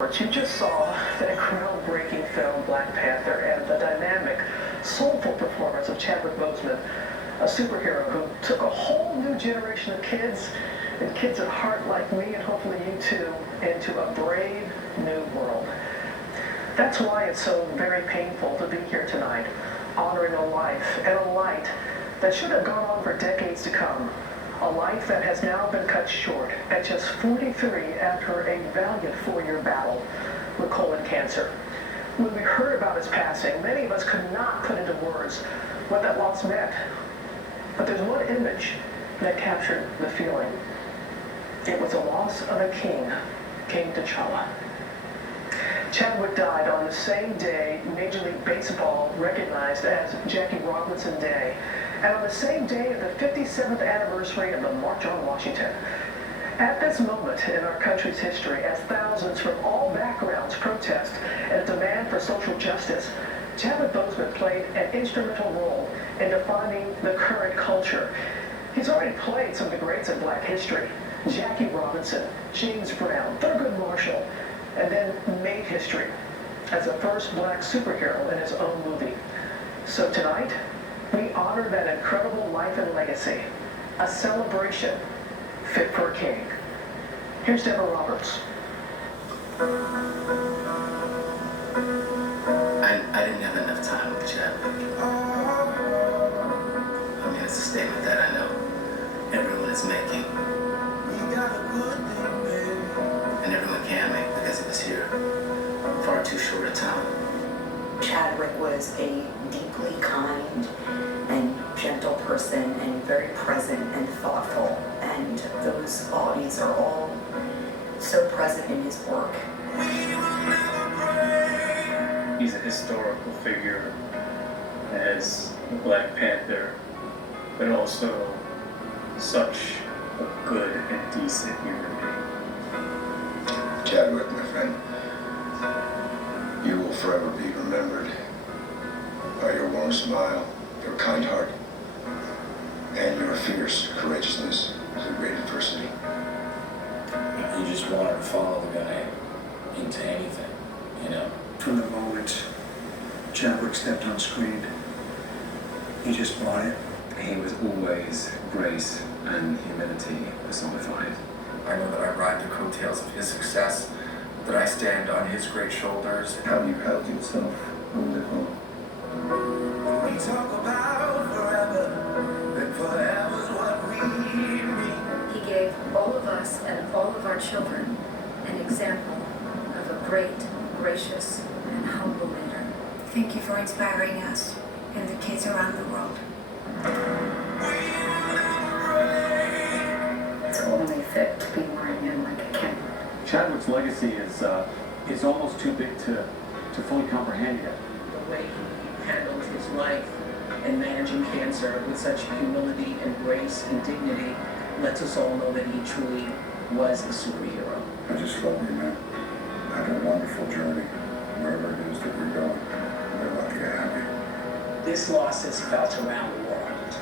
You just saw the groundbreaking film Black Panther and the dynamic, soulful performance of Chadwick Boseman, a superhero who took a whole new generation of kids, and kids at heart like me, and hopefully you too, into a brave new world. That's why it's so very painful to be here tonight, honoring a life and a light that should have gone on for decades to come. A life that has now been cut short at just 43 after a valiant 4-year battle with colon cancer. When we heard about his passing, many of us could not put into words what that loss meant. But there's one image that captured the feeling. It was the loss of a king, King T'Challa. Chadwick died on the same day Major League Baseball recognized as Jackie Robinson Day, and on the same day of the 57th anniversary of the March on Washington. At this moment in our country's history, as thousands from all backgrounds protest and demand for social justice, Chadwick Boseman played an instrumental role in defining the current culture. He's already played some of the greats in Black history: Jackie Robinson, James Brown, Thurgood Marshall, and then made history as the first Black superhero in his own movie. So tonight, we honor that incredible life and legacy, a celebration fit for a king. Here's Deborah Roberts. I didn't have enough time with Chadwick. I mean, it's a statement that I know everyone is making. And everyone can make because it was here far too short a time. Chadwick was a deeply kind and gentle person and very present and thoughtful, and those qualities are all so present in his work. He's a historical figure as the Black Panther, but also such a good and decent human being. Chadwick, my friend, you will forever be remembered by your warm smile, your kind heart, and your fierce courageousness through great adversity. You just wanted to follow the guy into anything, you know? From the moment Chadwick stepped on screen, he just bought it. He was always grace and humility personified. I know that I ride the coattails of his success, that I stand on his great shoulders. How you held yourself when you home. We talk about forever, and forever's what we need. He gave all of us and all of our children an example of a great, gracious, and humble leader. Thank you for inspiring us and the kids around the world. It's only fit to be wearing him like a king. Chadwick's legacy is almost too big to fully comprehend yet. The way he handled his life and managing cancer with such humility and grace and dignity lets us all know that he truly was a superhero. I just love you, man. Have a wonderful journey, wherever it is that you're going. We're lucky to have you. This loss is felt around the world.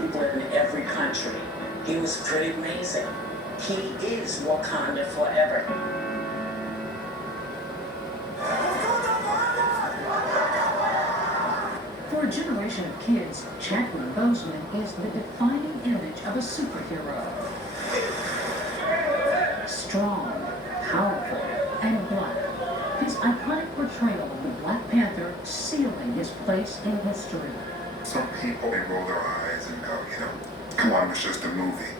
People in every country. He was pretty amazing. He is Wakanda forever. For a generation of kids, Chadwick Boseman is the defining image of a superhero. Strong, powerful, and Black. His iconic portrayal of the Black Panther sealing his place in history. Some people, they roll their eyes and go, come on, it was just a movie.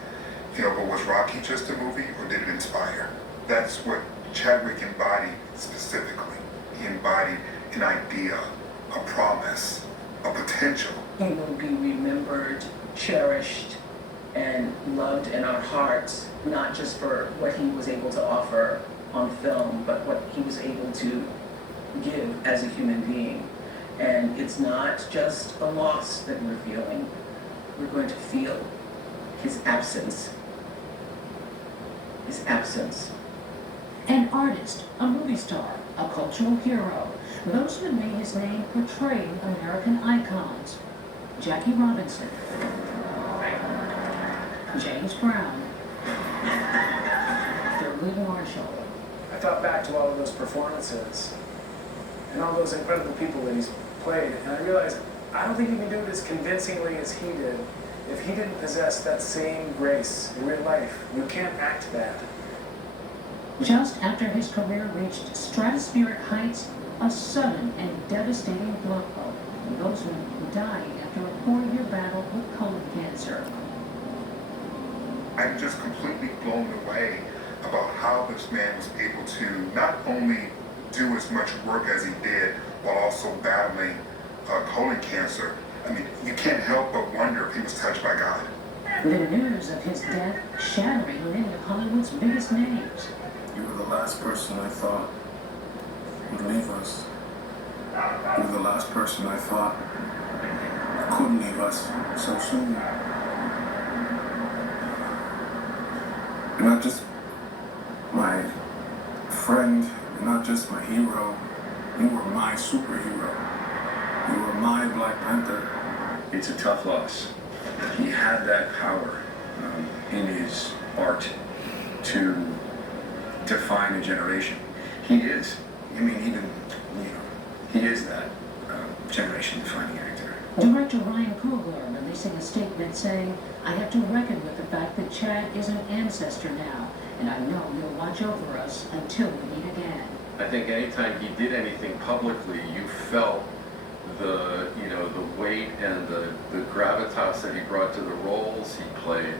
But was Rocky just a movie, or did it inspire? That's what Chadwick embodied specifically. He embodied an idea, a promise, a potential. He will be remembered, cherished, and loved in our hearts, not just for what he was able to offer on film, but what he was able to give as a human being. And it's not just a loss that we're feeling. We're going to feel his absence. His absence. An artist, a movie star, a cultural hero, Boseman made his name portraying American icons. Jackie Robinson, James Brown, Thurgood Marshall, thought back to all of those performances and all those incredible people that he's played, and I realized I don't think he can do it as convincingly as he did if he didn't possess that same grace in real life. You can't act that. Just after his career reached stratospheric heights, a sudden and devastating blow. Boseman died after a 4-year battle with colon cancer. I'm just completely blown away about how this man was able to not only do as much work as he did while also battling colon cancer. I mean, you can't help but wonder if he was touched by God. The news of his death shattering many of Hollywood's biggest names. You were the last person I thought would leave us. You were the last person I thought couldn't leave us so soon. You're not just my friend, you're not just my hero, you were my superhero. You were my Black Panther. It's a tough loss. He had that power in his art to define a generation. He is. I mean, even, he is that generation-defining actor. Director Ryan Coogler releasing a statement saying, "I have to reckon with the fact that Chad is an ancestor now, and I know he'll watch over us until we meet again." I think anytime he did anything publicly, you felt the weight and the gravitas that he brought to the roles he played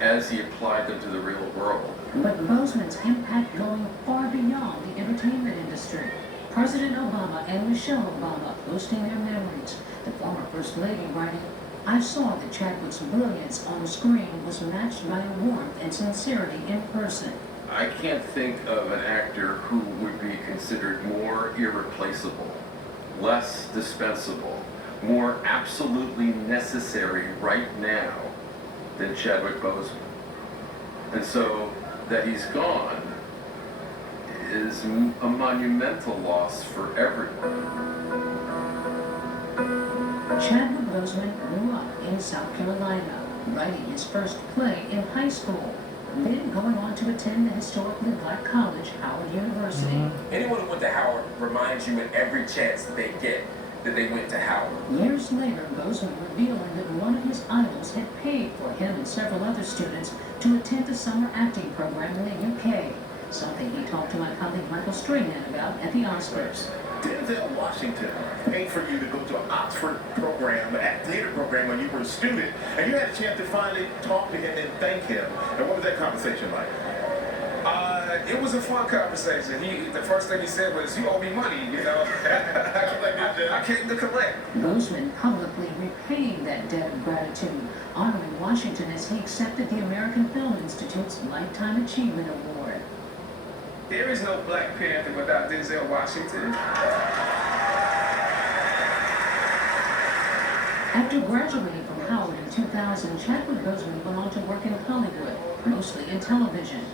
as he applied them to the real world. But Boseman's impact going far beyond the entertainment industry. President Obama and Michelle Obama posting their memories. The former First Lady writing, "I saw that Chadwick's brilliance on screen was matched by a warmth and sincerity in person." I can't think of an actor who would be considered more irreplaceable, less dispensable, more absolutely necessary right now than Chadwick Boseman. And so that he's gone is a monumental loss for everyone. Chadwick Boseman grew up in South Carolina, writing his first play in high school, then going on to attend the historically black college, Howard University. Anyone who went to Howard reminds you at every chance that they get that they went to Howard. Years later, Boseman revealing that one of his idols had paid for him and several other students to attend a summer acting program in the UK, something he talked to my colleague Michael Strahan about at the Oscars. Denzel Washington paid for you to go to an Oxford program, a theater program when you were a student, and you had a chance to finally talk to him and thank him. And what was that conversation like? It was a fun conversation. The first thing he said was, "You owe me money, you know." I came to collect. Boseman publicly repaying that debt of gratitude, honoring Washington as he accepted the American Film Institute's Lifetime Achievement Award. There is no Black Panther without Denzel Washington. After graduating from Howard in 2000, Chadwick Boseman went on to work in Hollywood, mostly in television.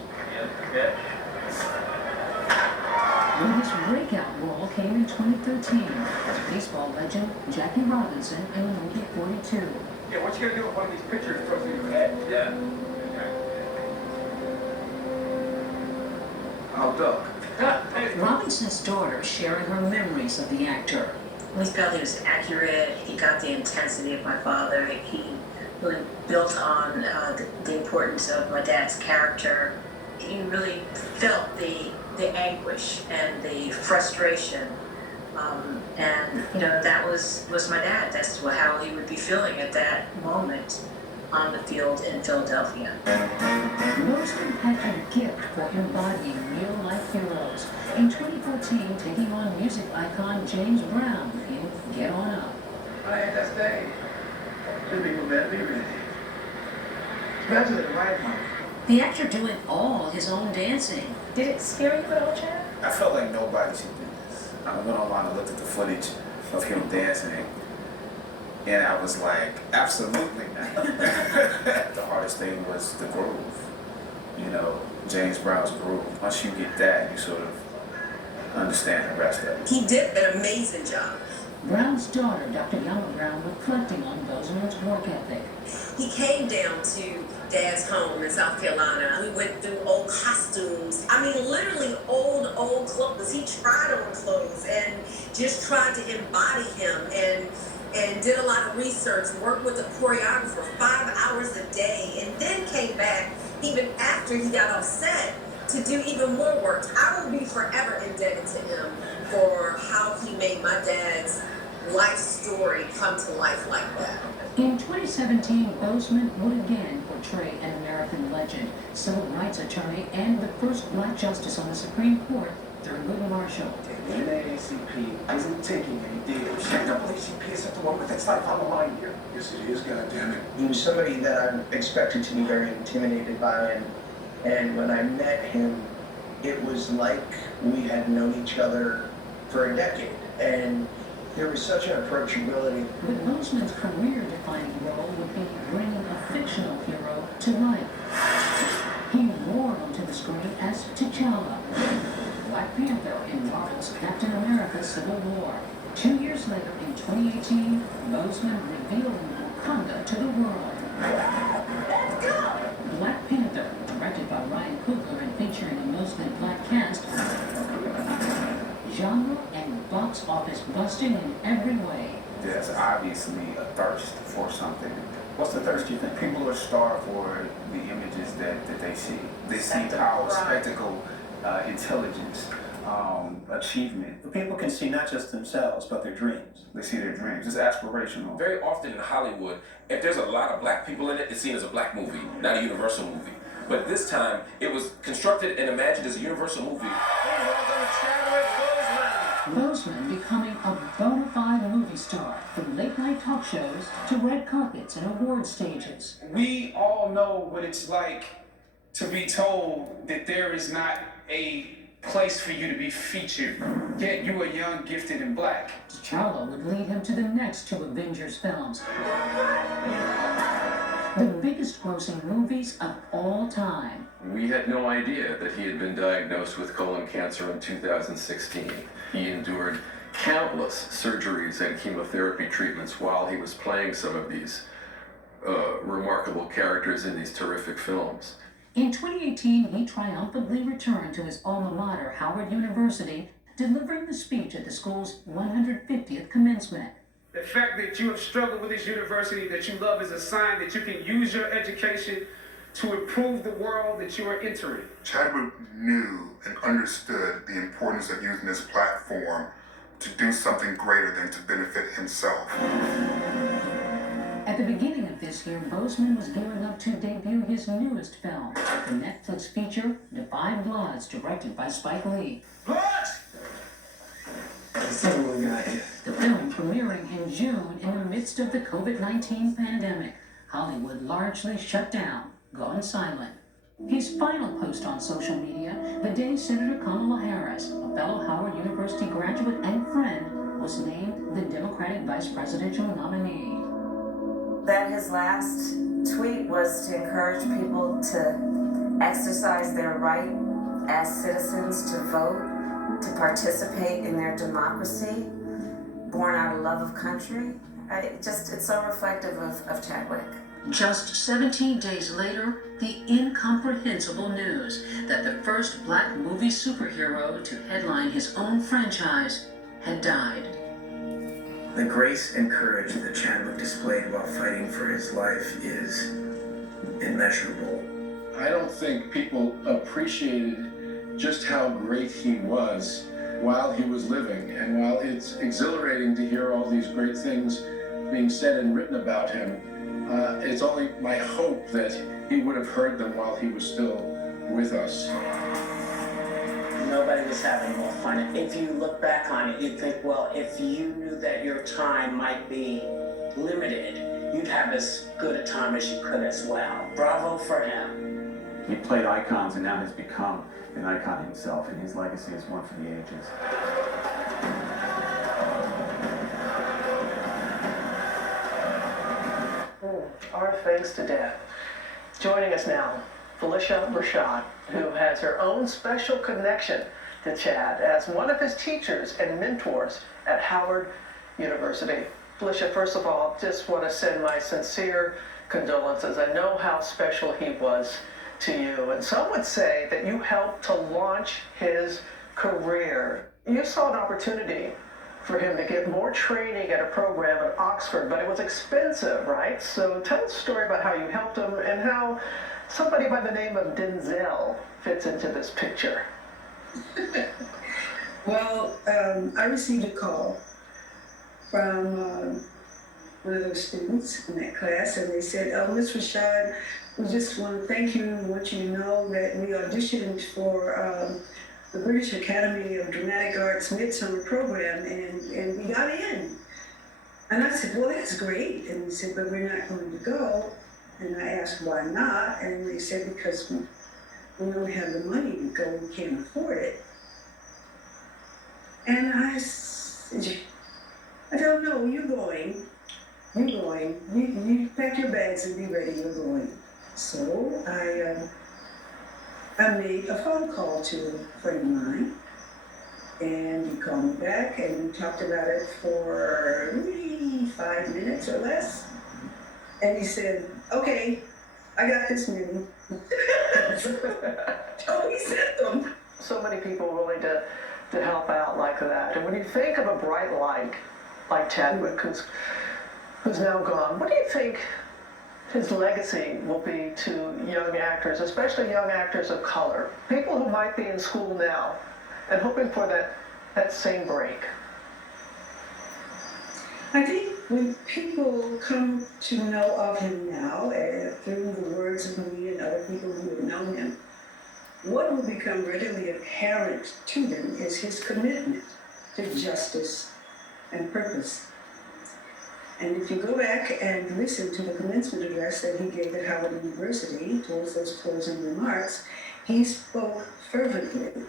But his breakout role came in 2013 as baseball legend Jackie Robinson in the movie 42. Yeah, what you gonna do with one of these pictures from your head? Yeah. I'll duck. Robinson's daughter sharing her memories of the actor. We felt he was accurate. He got the intensity of my father. He really built on the importance of my dad's character. You really felt the anguish and the frustration. And, that was my dad. That's how he would be feeling at that moment on the field in Philadelphia. Boseman had a gift for embodying real-life heroes. In 2014, taking on music icon James Brown in Get On Up. I had that stage. Should be ready. Especially the right one. The actor doing all his own dancing. Did it scare you at all, Chad? I felt like nobody should do this. I went online and looked at the footage of him dancing, and I was like, absolutely not. The hardest thing was the groove. James Brown's groove. Once you get that, you sort of understand the rest of it. He did an amazing job. Brown's daughter, Dr. Yama Brown, reflecting on Boseman's work ethic. He came down to Dad's home in South Carolina. We went through old costumes. I mean, literally old clothes. He tried on clothes and just tried to embody him and did a lot of research, worked with a choreographer 5 hours a day, and then came back even after he got off set to do even more work. I will be forever indebted to him for how he made my dad's life story come to life like that. In 2017, Boseman would again portray an American legend, civil rights attorney, and the first black justice on the Supreme Court, Thurgood Marshall. The NAACP isn't taking any deals. The NAACP isn't the one with its life on the line here. Yes, it is, goddammit. He was somebody that I'm expected to be very intimidated by, and when I met him, it was like we had known each other for a decade, and there was such an approachability. But Boseman's career-defining role would be bringing a fictional hero to life. He roared onto the screen as T'Challa, Black Panther in Marvel's Captain America: Civil War. 2 years later, in 2018, Boseman revealed Wakanda to the world. Let's go! Black Panther, directed by Ryan Coogler and featuring a mostly black cast, genre and box office busting in every way. There's obviously a thirst for something. What's the thirst, you think? People are starved for the images that they see. They see power, spectacle, intelligence, achievement. The people can see not just themselves, but their dreams. They see their dreams. It's aspirational. Very often in Hollywood, if there's a lot of black people in it, it's seen as a black movie, not a Universal movie. But this time, it was constructed and imagined as a Universal movie. Boseman becoming a bona fide movie star, from late-night talk shows to red carpets and award stages. We all know what it's like to be told that there is not a place for you to be featured, yet you are young, gifted, and black. T'Challa would lead him to the next two Avengers films. The biggest grossing movies of all time. We had no idea that he had been diagnosed with colon cancer in 2016. He endured countless surgeries and chemotherapy treatments while he was playing some of these remarkable characters in these terrific films. In 2018, he triumphantly returned to his alma mater, Howard University, delivering the speech at the school's 150th commencement. The fact that you have struggled with this university that you love is a sign that you can use your education to improve the world that you are entering. Chadwick knew and understood the importance of using this platform to do something greater than to benefit himself. At the beginning of this year, Boseman was gearing up to debut his newest film, the Netflix feature, Defying Bloods, directed by Spike Lee. The film premiering in June in the midst of the COVID-19 pandemic. Hollywood largely shut down, gone silent. His final post on social media, the day Senator Kamala Harris, a fellow Howard University graduate and friend, was named the Democratic vice presidential nominee. That his last tweet was to encourage people to exercise their right as citizens to vote, to participate in their democracy, born out of love of country. It's so reflective of Chadwick. Just 17 days later, the incomprehensible news that the first black movie superhero to headline his own franchise had died. The grace and courage that Chadwick displayed while fighting for his life is immeasurable. I don't think people appreciated just how great he was while he was living, and while it's exhilarating to hear all these great things being said and written about him, it's only my hope that he would have heard them while he was still with us. Nobody was having more fun. If you look back on it, you'd think, well, if you knew that your time might be limited, you'd have as good a time as you could as well. Bravo for him. He played icons and now has become an icon himself, and his legacy is one for the ages. Our thanks to death. Joining us now, Phylicia Rashad, who has her own special connection to Chad as one of his teachers and mentors at Howard University. Phylicia, first of all, just want to send my sincere condolences. I know how special he was to you, and some would say that you helped to launch his career. You saw an opportunity for him to get more training at a program at Oxford, but it was expensive, right? So tell us a story about how you helped him and how somebody by the name of Denzel fits into this picture. Well, I received a call from one of those students in that class, and they said, "Oh, Ms. Rashad, we just want to thank you and want you to know that we auditioned for the British Academy of Dramatic Arts Midsummer Program, and we got in." And I said, "Well, that's great." And he said, "But we're not going to go." And I asked, "Why not?" And they said, "Because we don't have the money to go, we can't afford it." And I said, "I don't know, you're going. You're going. You pack your bags and be ready, you're going." So I made a phone call to a friend of mine, and he called me back, and we talked about it for maybe 5 minutes or less. And he said, "Okay, I got this many." Oh, he sent them. So many people willing to help out like that. And when you think of a bright light like Chadwick, who's now gone, what do you think his legacy will be to young actors, especially young actors of color, people who might be in school now and hoping for that same break? I think when people come to know of him now, through the words of me and other people who have known him, what will become readily apparent to them is his commitment to justice and purpose. And if you go back and listen to the commencement address that he gave at Howard University towards those closing remarks, he spoke fervently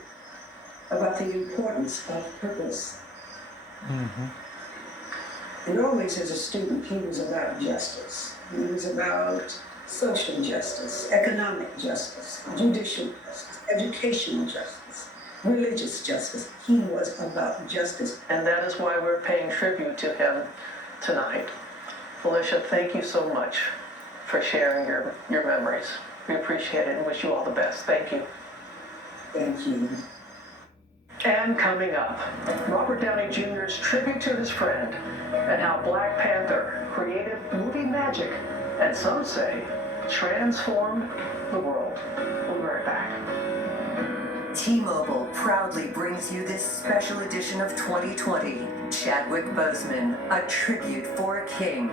about the importance of purpose. Mm-hmm. And always as a student, he was about justice. He was about social justice, economic justice, judicial justice, educational justice, religious justice. He was about justice. And that is why we're paying tribute to him tonight. Felicia, thank you so much for sharing your memories. We appreciate it and wish you all the best. Thank you. Thank you. And coming up, Robert Downey Jr.'s tribute to his friend and how Black Panther created movie magic and some say transformed the world. We'll be right back. T-Mobile proudly brings you this special edition of 2020, Chadwick Boseman, A Tribute for a King.